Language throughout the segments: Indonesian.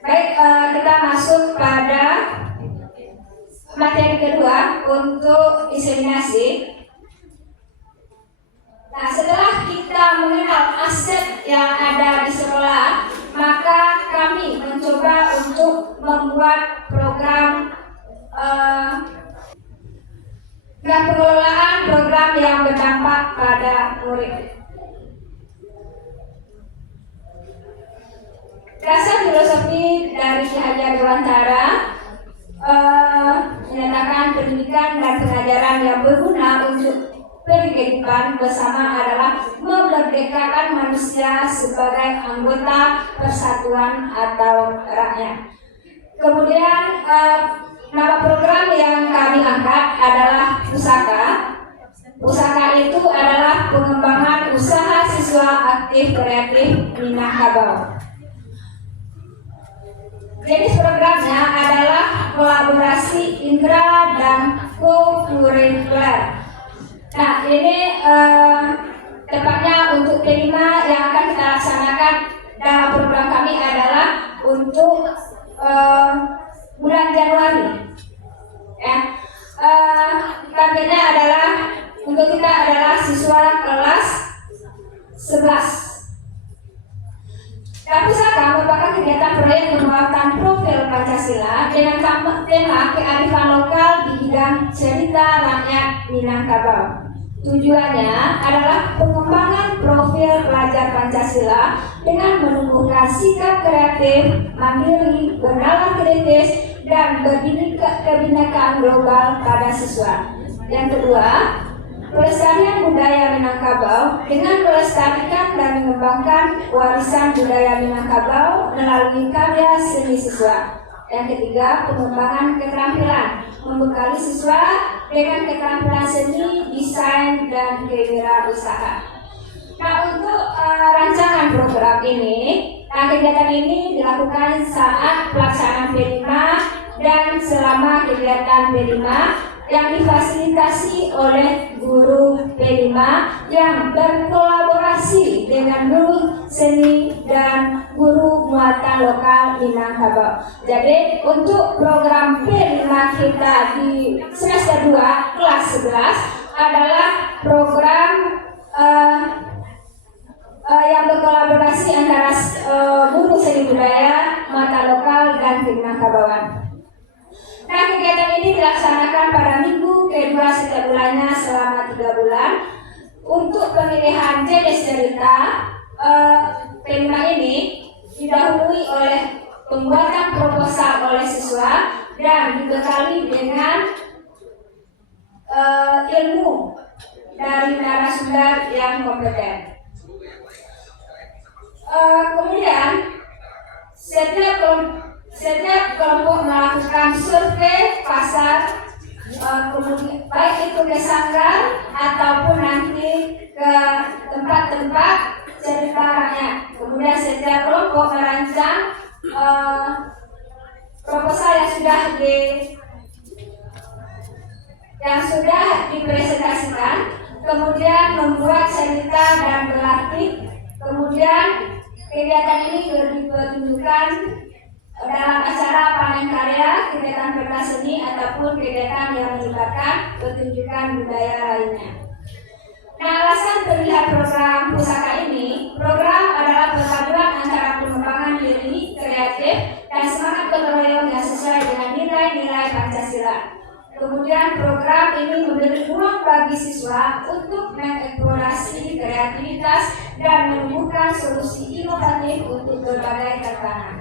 Baik, kita masuk pada materi kedua untuk diseminasi. Nah, setelah kita mengenal aset yang ada di sekolah, maka kami mencoba untuk membuat program pengelolaan program yang berdampak pada murid. Dasar filosofi dari Ki Hajar Dewantara menyatakan pendidikan dan pengajaran yang berguna untuk kehidupan bersama adalah memerdekakan manusia sebagai anggota persatuan atau rakyat. Kemudian nama program yang kami angkat adalah Pusaka. Pusaka itu adalah pengembangan usaha siswa aktif kreatif Minangkabau. Jenis programnya adalah kolaborasi intra dan co-kurikuler. Nah, ini tepatnya untuk tema yang akan kita laksanakan dalam program kami adalah untuk bulan Januari. Ya, targetnya adalah untuk kita adalah siswa kelas 11. Pusaka merupakan kegiatan proyek pembuatan profil Pancasila dengan tema kearifan lokal di bidang cerita rakyat Minangkabau. Tujuannya adalah pengembangan profil pelajar Pancasila dengan menumbuhkan sikap kreatif, mandiri, bernalar kritis, dan kebinekaan global pada siswa. Yang kedua, pelestarian budaya Minangkabau dengan melestarikan dan mengembangkan warisan budaya Minangkabau melalui karya seni siswa. Yang ketiga, pengembangan keterampilan, membekali siswa dengan keterampilan seni, desain, dan kewirausahaan. Nah, untuk rancangan program ini, kegiatan ini dilakukan saat pelaksanaan P5 dan selama kegiatan P5 yang difasilitasi oleh guru P5 yang berkolaborasi dengan guru seni dan guru muatan lokal Minangkabau. Jadi untuk program P5 kita di semester 2 kelas 11 adalah program yang berkolaborasi antara guru seni budaya, muatan lokal, dan Minangkabauan. Nah, kegiatan ini dilaksanakan pada minggu kedua setiap bulannya selama 3 bulan. Untuk pemilihan jenis cerita, tema ini didahului oleh pembuatan proposal oleh siswa dan dibekali dengan ilmu dari narasumber yang kompeten. Kemudian setiap kelompok melakukan survei pasar, kemudian baik itu ke sanggar ataupun nanti ke tempat-tempat cerita rakyat. Kemudian setiap kelompok merancang proposal yang sudah dipresentasikan, kemudian membuat cerita dan berlatih. Kemudian kegiatan ini dipertunjukkan dalam acara panen karya, kegiatan pentas seni, ataupun kegiatan yang melibatkan pertunjukan budaya lainnya. Nah, alasan pilihan program Pusaka ini, program adalah perpaduan antara pengembangan diri, kreatif, dan semangat gotong royong yang sesuai dengan nilai-nilai Pancasila. Kemudian program ini memberi ruang bagi siswa untuk mengeksplorasi kreativitas dan menemukan solusi inovatif untuk berbagai tantangan.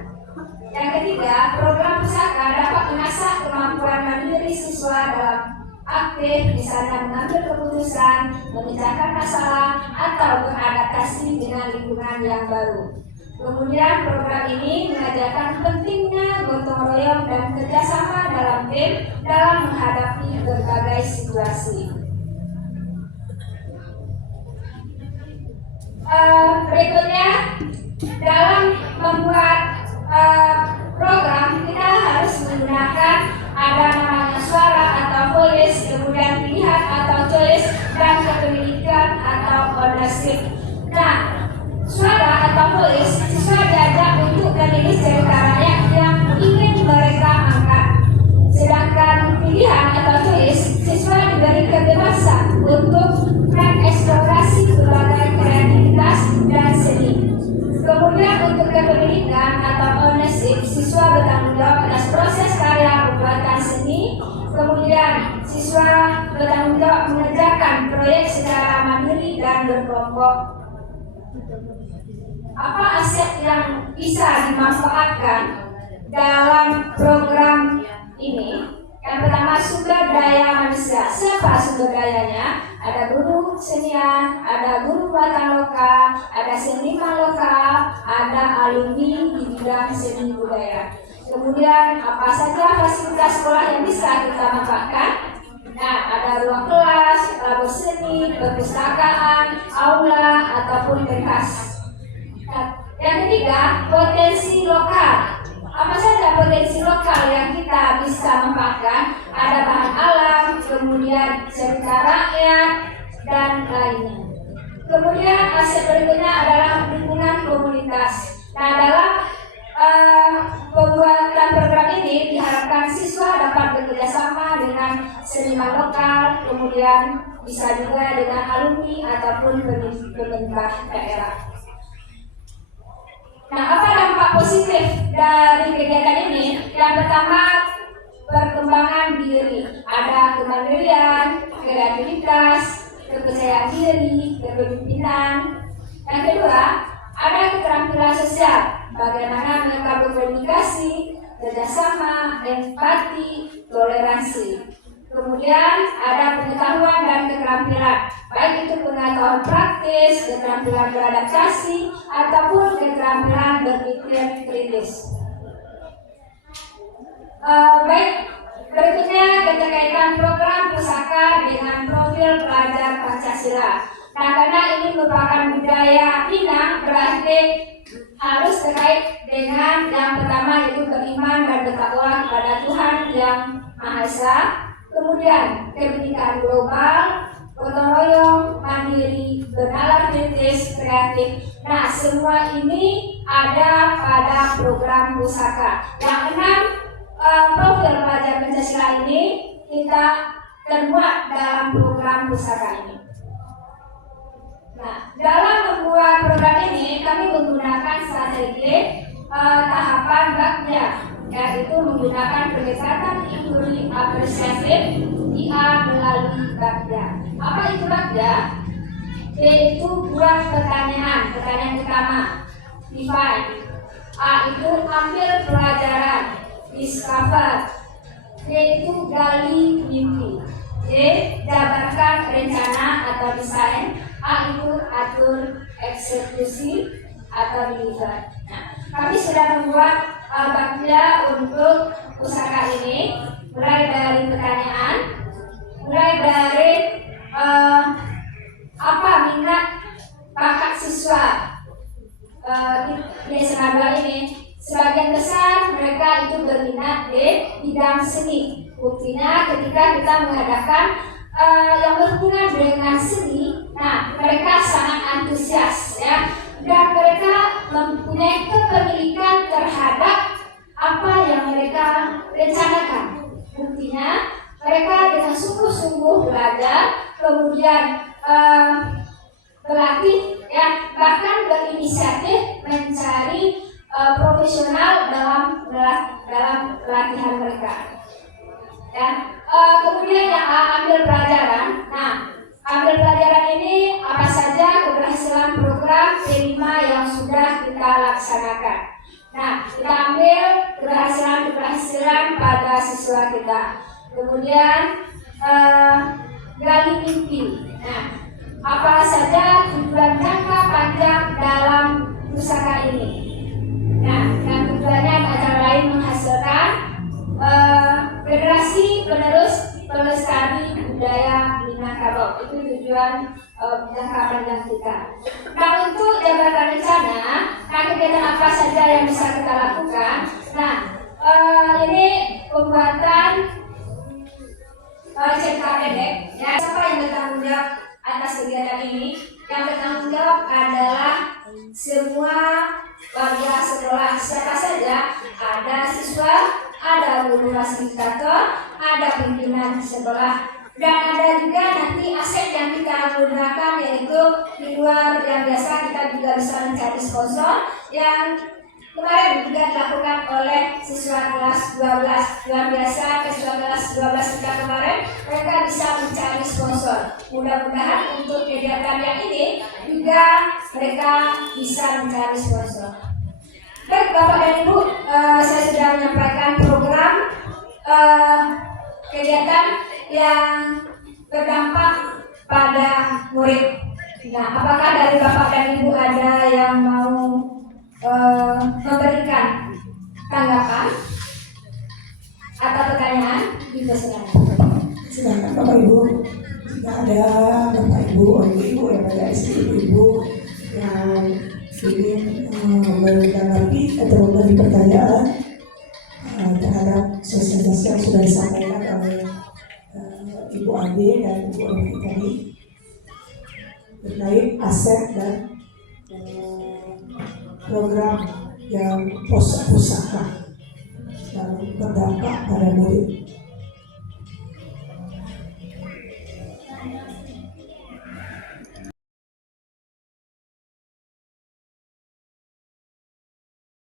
Yang ketiga, program Pusaka dapat mengasah kemampuan mandiri siswa dalam aktif, misalnya mengambil keputusan, memecahkan masalah, atau beradaptasi dengan lingkungan yang baru. Kemudian program ini mengajarkan pentingnya gotong royong dan kerjasama dalam tim dalam menghadapi berbagai situasi. Berikutnya, dalam membuat program kita harus menggunakan ada namanya suara atau voice, kemudian pilihan atau choice, dan kepemilikan atau ownership. Nah, suara atau voice, siswa diajak untuk menulis cerita rakyat kelompok. Apa aset yang bisa dimanfaatkan dalam program ini? Yang pertama, sumber daya manusia. Siapa sumber dayanya? Ada guru senior, ada guru batang lokal, ada seniman lokal, ada alumni di bidang seni budaya. Kemudian apa saja fasilitas sekolah yang bisa kita manfaatkan? Nah, ada ruang kelas, labor seni, perpustakaan, aula, ataupun pentas. Nah, yang ketiga, potensi lokal. Apa saja potensi lokal yang kita bisa manfaatkan? Ada bahan alam, kemudian cerita rakyat, dan lainnya. Kemudian aset berikutnya adalah lingkungan komunitas. Nah, dalam pembuatan program ini diharapkan siswa dapat bekerja sama dengan seniman lokal, kemudian bisa juga dengan alumni ataupun pemerintah daerah. Nah, apa dampak positif dari kegiatan ini? Yang pertama, perkembangan diri. Ada kemandirian, kreativitas, kepercayaan diri, kepemimpinan. Yang kedua, ada keterampilan sosial. Bagaimana mereka berkomunikasi, kerjasama, empati, toleransi. Kemudian ada pengetahuan dan keterampilan, baik itu pengetahuan praktis, keterampilan beradaptasi, ataupun keterampilan berpikir kritis. Baik, berikutnya keterkaitan program pusaka dengan profil pelajar Pancasila. Nah, karena ini merupakan budaya Minang, berarti harus terkait dengan yang pertama, yaitu beriman dan bertakwa kepada Tuhan Yang Maha Esa. Kemudian kebinekaan global, gotong royong, mandiri, bernalar kritis, kreatif. Nah, semua ini ada pada program pusaka. Yang enam profil pelajar Pancasila ini kita termuat dalam program pusaka ini. Nah, dalam membuat program ini kami menggunakan strategi tahapan bakja, yaitu menggunakan pendekatan inquiry apresiatif IA melalui bakja. Apa itu bakja? Yaitu buat pertanyaan pertama, define. A itu ambil pelajaran, discover. D itu gali mimpi. D jabarkan rencana atau desain. A itu atur eksekusi atau deliver. Nah, kami sudah membuat bakja untuk pusaka ini, mulai dari pertanyaan, mulai dari apa minat bakat siswa di SMA 2 ini. Sebagian besar mereka itu berminat di bidang seni. Buktinya ketika kita mengadakan yang berhubungan dengan seni, nah mereka sangat antusias ya, dan mereka mempunyai kepemilikan terhadap apa yang mereka rencanakan. Buktinya mereka dengan sungguh-sungguh belajar, kemudian berlatih ya, bahkan berinisiatif mencari profesional dalam pelatihan mereka. Ya, kemudian yang ambil pelajaran. Nah, ambil pelajaran ini apa saja keberhasilan program P5 yang sudah kita laksanakan. Nah, kita ambil keberhasilan pada siswa kita. Kemudian gali mimpi. Nah, apa saja tujuan jangka panjang dalam pusaka ini? Nah, yang tujuannya antara lain menghasilkan generasi penerus pelestari budaya Minangkabau. Itu tujuan jangka panjang kita. Nah, untuk jabarkan rencana, nah kegiatan apa saja yang bisa kita lakukan? Nah, ini pembuatan cerita pendek. Ya, siapa yang bertanggung jawab atas kegiatan ini? Yang bertanggung jawab adalah semua warga sekolah. Siapa saja? Ada siswa, ada guru fasilitator, ada pimpinan sekolah, dan ada juga nanti aset yang kita gunakan, yaitu di luar yang biasa kita juga bisa mencari sponsor yang kemarin juga dilakukan oleh siswa kelas 12. Luar biasa, siswa kelas 12 kita kemarin mereka bisa mencari sponsor. Mudah-mudahan untuk kegiatan yang ini juga mereka bisa mencari sponsor. Baik Bapak dan Ibu, saya sudah menyampaikan program kegiatan yang berdampak pada murid. Nah, apakah dari Bapak dan Ibu ada yang mau memberikan tanggapan atau pertanyaan? Silakan Bapak Ibu. Jika ada Bapak Ibu, Ibu yang ada istri Ibu yang ingin menanggapi atau memberi pertanyaan terhadap sosialisasi yang sudah disampaikan oleh Ibu Ade dan Ibu Ade tadi terkait aset dan program yang pusaka yang berdampak pada murid.